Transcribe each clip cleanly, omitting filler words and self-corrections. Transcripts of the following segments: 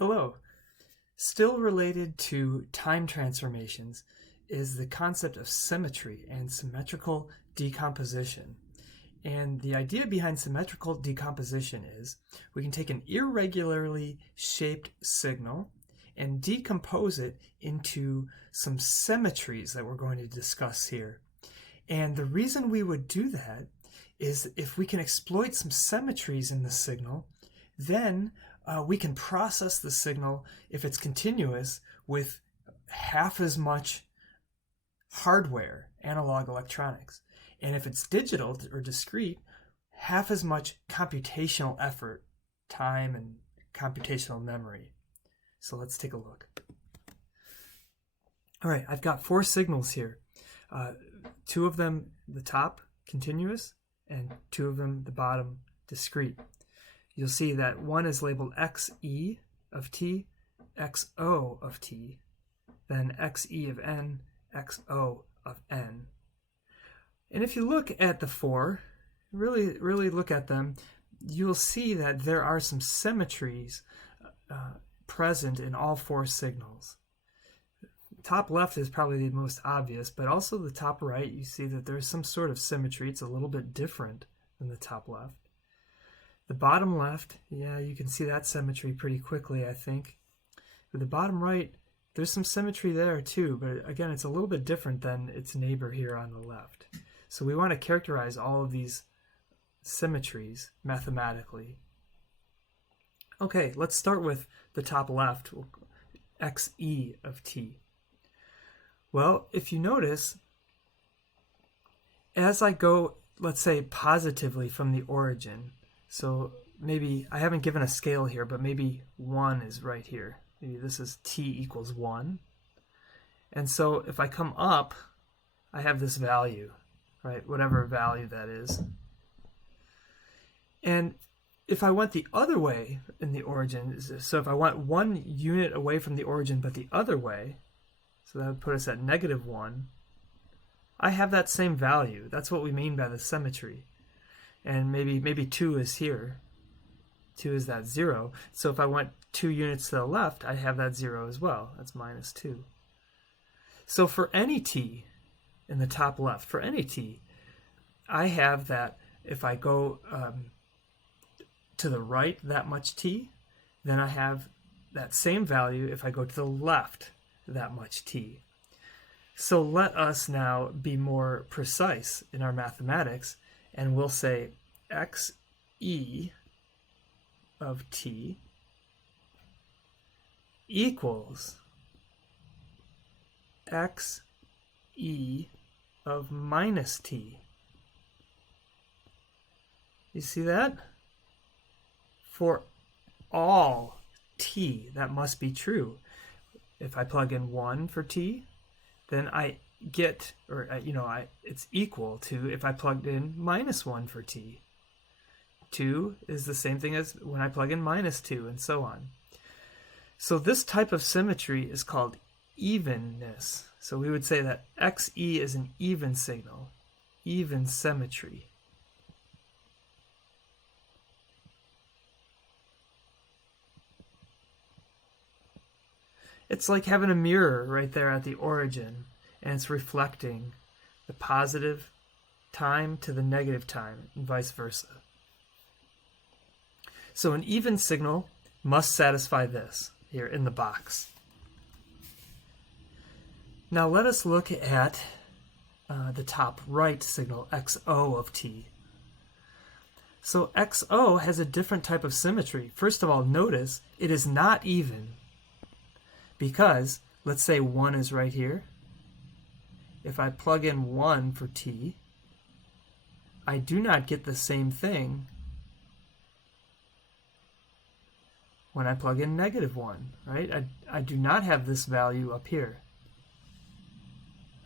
Hello. Still related to time transformations is the concept of symmetry and symmetrical decomposition. And the idea behind symmetrical decomposition is we can take an irregularly shaped signal and decompose it into some symmetries that we're going to discuss here. And the reason we would do that is if we can exploit some symmetries in the signal, then we can process the signal, if it's continuous, with half as much hardware, analog electronics. And if it's digital or discrete, half as much computational effort, time, and computational memory. So let's take a look. All right, I've got four signals here. Two of them, the top, continuous, and two of them, the bottom, discrete. You'll see that one is labeled xe of t, xo of t, then xe of n, xo of n. And if you look at the four, really look at them, you'll see that there are some symmetries present in all four signals. Top left is probably the most obvious, but also the top right, you see that there's some sort of symmetry. It's a little bit different than the top left. The bottom left, yeah, you can see that symmetry pretty quickly, I think. But the bottom right, there's some symmetry there too, but again, it's a little bit different than its neighbor here on the left. So we want to characterize all of these symmetries mathematically. Okay, let's start with the top left, xe of t. Well, if you notice, as I go, let's say, positively from the origin, so maybe, I haven't given a scale here, but maybe 1 is right here. Maybe this is t equals 1. And so if I come up, I have this value, right? Whatever value that is. And if I went the other way in the origin, so if I went 1 unit away from the origin but the other way, so that would put us at -1, I have that same value. That's what we mean by the symmetry. And maybe 2 is here. 2 is that 0. So if I went 2 units to the left, I have that 0 as well. That's -2. So for any t in the top left, for any t, I have that if I go to the right that much t, then I have that same value if I go to the left that much t. So let us now be more precise in our mathematics, and we'll say xe of t equals xe of minus t. You see that? For all t, that must be true. If I plug in 1 for t, then I get, or it's equal to if I plugged in -1 for t. 2 is the same thing as when I plug in -2, and so on. So this type of symmetry is called evenness. So we would say that xe is an even signal, even symmetry. It's like having a mirror right there at the origin, and it's reflecting the positive time to the negative time, and vice versa. So an even signal must satisfy this here in the box. Now let us look at the top right signal, xo of t. So xo has a different type of symmetry. First of all, notice it is not even, because let's say 1 is right here. If I plug in 1 for t, I do not get the same thing when I plug in -1, right? I do not have this value up here.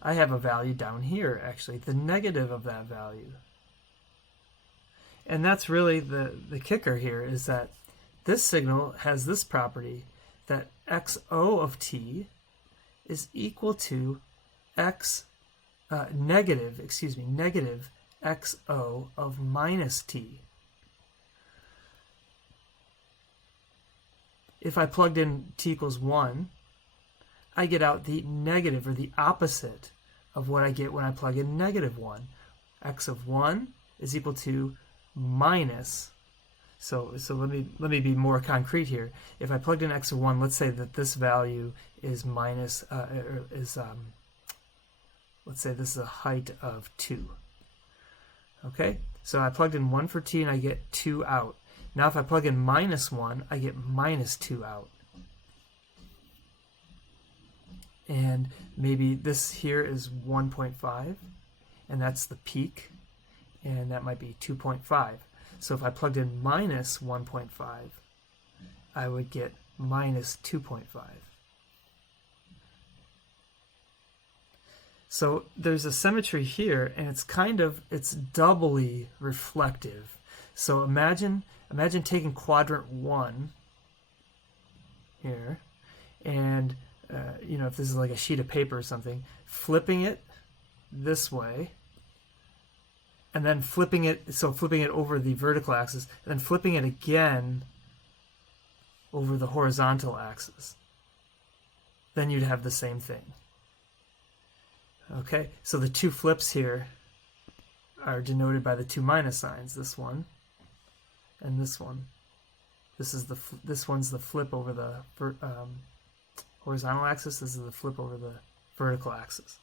I have a value down here, actually, the negative of that value. And that's really the kicker here, is that this signal has this property, that xo of t is equal to negative xo of minus t. if I plugged in t equals 1, I get out the negative, or the opposite of what I get when I plug in negative 1. X of 1 is equal to minus. So let me be more concrete here. If I plugged in x of 1, let's say that this value is minus, let's say this is a height of 2. Okay, so I plugged in 1 for t and I get 2 out. Now if I plug in minus 1, I get minus 2 out. And maybe this here is 1.5, and that's the peak, and that might be 2.5. So if I plugged in minus 1.5, I would get minus 2.5. So there's a symmetry here, and it's doubly reflective. So imagine taking quadrant 1 here, and if this is like a sheet of paper or something, flipping it this way, and then flipping it over the vertical axis, and then flipping it again over the horizontal axis. Then you'd have the same thing. Okay, so the two flips here are denoted by the two minus signs, this one and this one. This one's the flip over the horizontal axis, this is the flip over the vertical axis.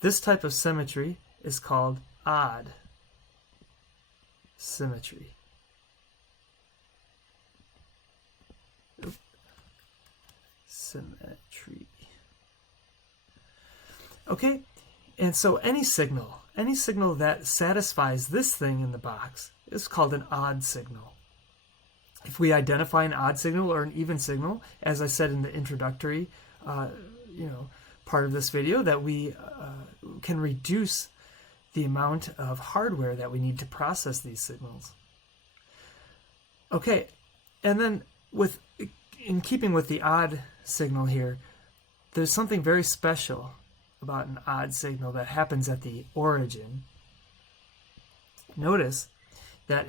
This type of symmetry is called odd symmetry. Symmetry. Okay, and so any signal that satisfies this thing in the box is called an odd signal. If we identify an odd signal or an even signal, as I said in the introductory part of this video, that we can reduce the amount of hardware that we need to process these signals. Okay, and then in keeping with the odd signal here, there's something very special about an odd signal that happens at the origin. Notice that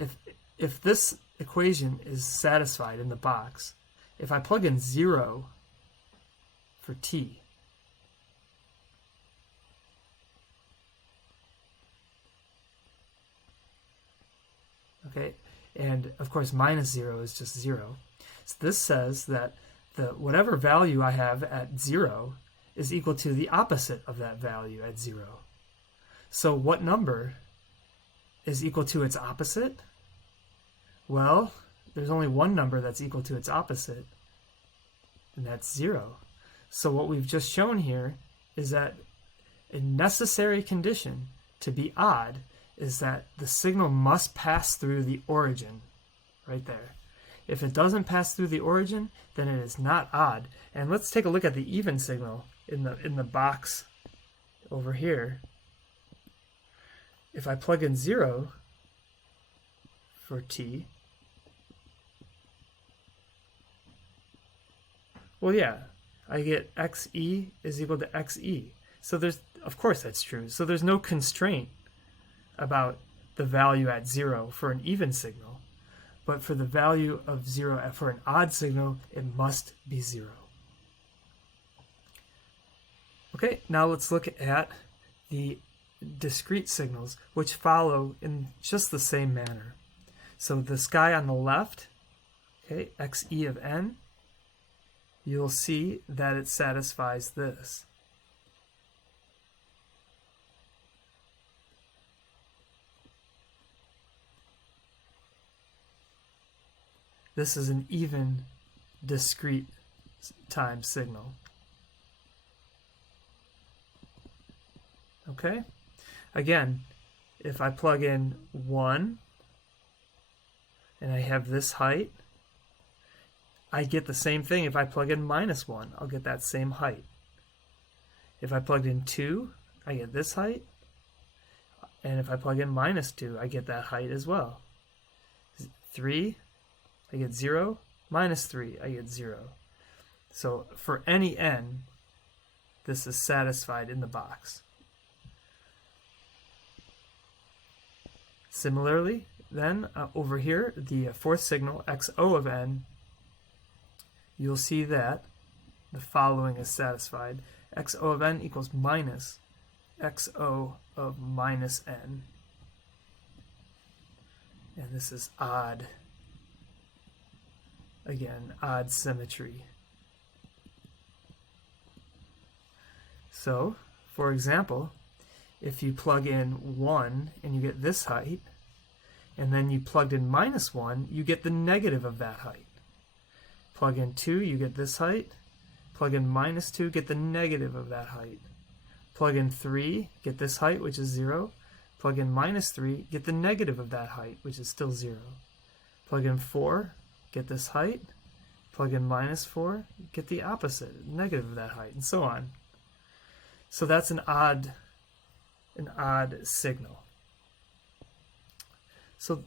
if this equation is satisfied in the box, if I plug in 0 for t, okay, and of course minus 0 is just 0. So this says that whatever value I have at 0 is equal to the opposite of that value at 0. So what number is equal to its opposite? Well, there's only one number that's equal to its opposite, and that's 0. So what we've just shown here is that a necessary condition to be odd is that the signal must pass through the origin, right there. If it doesn't pass through the origin, then it is not odd. And let's take a look at the even signal in the box over here. If I plug in 0 for t, well, yeah, I get xe is equal to xe. So of course that's true. So there's no constraint about the value at 0 for an even signal. But for the value of 0 for an odd signal, it must be 0. Okay, now let's look at the discrete signals, which follow in just the same manner. So this guy on the left, okay, xe of n, you'll see that it satisfies this. This is an even discrete time signal. Okay? Again, if I plug in 1 and I have this height, I get the same thing. If I plug in minus 1, I'll get that same height. If I plugged in 2, I get this height. And if I plug in minus 2, I get that height as well. 3, I get 0. Minus 3, I get 0. So for any n, this is satisfied in the box. Similarly, then over here, the fourth signal, xo of n, you'll see that the following is satisfied. xo of n equals minus xo of minus n. And this is odd. Again, odd symmetry. So, for example, if you plug in 1 and you get this height, and then you plugged in minus 1, you get the negative of that height. Plug in 2, you get this height. Plug in minus 2, get the negative of that height. Plug in 3, get this height, which is 0. Plug in minus 3, get the negative of that height, which is still 0. Plug in 4, get this height. Plug in minus 4, get the opposite, negative of that height, and so on. So that's an odd signal. So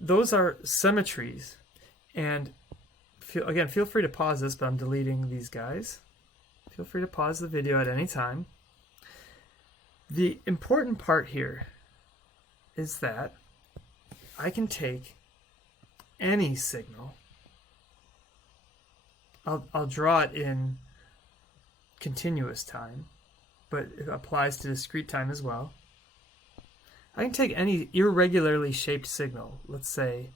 those are symmetries. And feel free to pause this, but I'm deleting these guys. Feel free to pause the video at any time. The important part here is that I can take any signal. I'll draw it in continuous time, but it applies to discrete time as well. I can take any irregularly shaped signal, let's say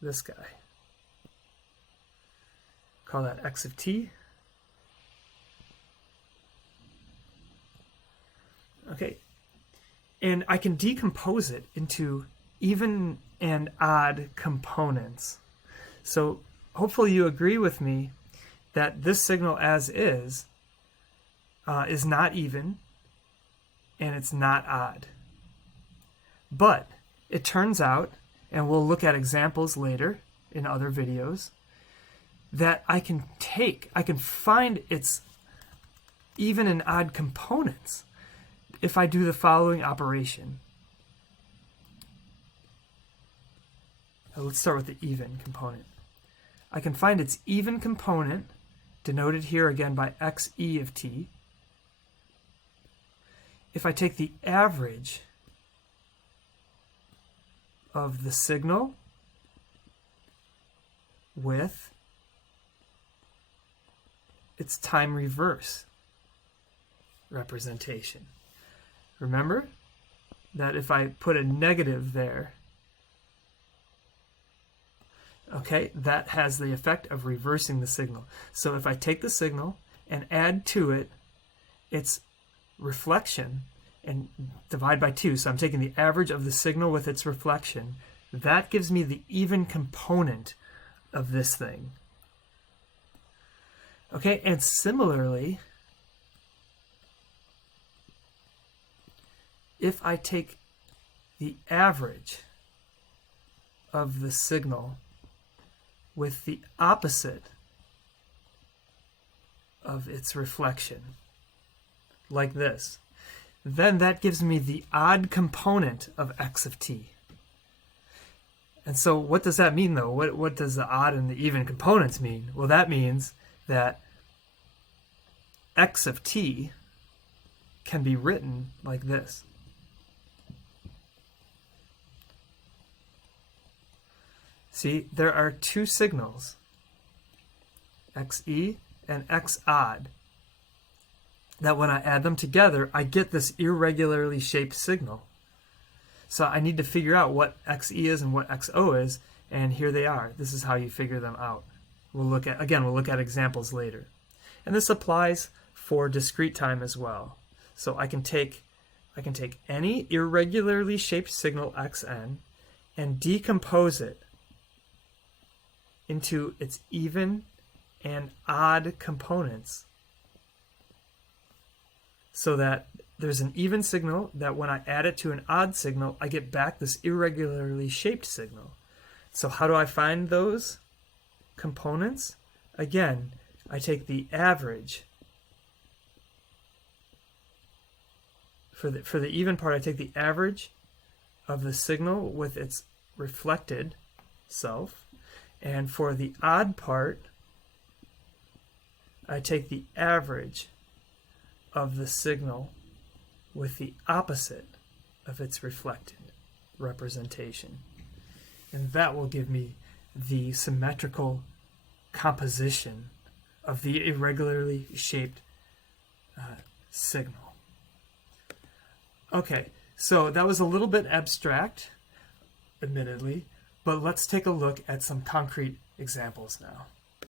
this guy. Call that x of t. Okay, and I can decompose it into even and odd components. So hopefully you agree with me that this signal as is not even and it's not odd. But it turns out, and we'll look at examples later in other videos, that I can find its even and odd components if I do the following operation. Let's start with the even component. I can find its even component, denoted here again by xe of t, if I take the average of the signal with its time reverse representation. Remember that if I put a negative there, okay, that has the effect of reversing the signal. So if I take the signal and add to it its reflection and divide by 2, so I'm taking the average of the signal with its reflection, that gives me the even component of this thing. Okay, and similarly, if I take the average of the signal with the opposite of its reflection, like this, then that gives me the odd component of x of t. And so what does that mean, though? What does the odd and the even components mean? Well, that means that x of t can be written like this. See, there are two signals, xe and x odd, that when I add them together, I get this irregularly shaped signal. So I need to figure out what xe is and what xo is, and here they are. This is how you figure them out. We'll look at examples later. And this applies for discrete time as well. So I can take any irregularly shaped signal xn and decompose it into its even and odd components, so that there's an even signal that when I add it to an odd signal, I get back this irregularly shaped signal. So how do I find those components? Again, I take the average. For the even part, I take the average of the signal with its reflected self. And for the odd part, I take the average of the signal with the opposite of its reflected. representation. And that will give me the symmetrical composition of the irregularly shaped signal. Okay, so that was a little bit abstract, admittedly, but let's take a look at some concrete examples now.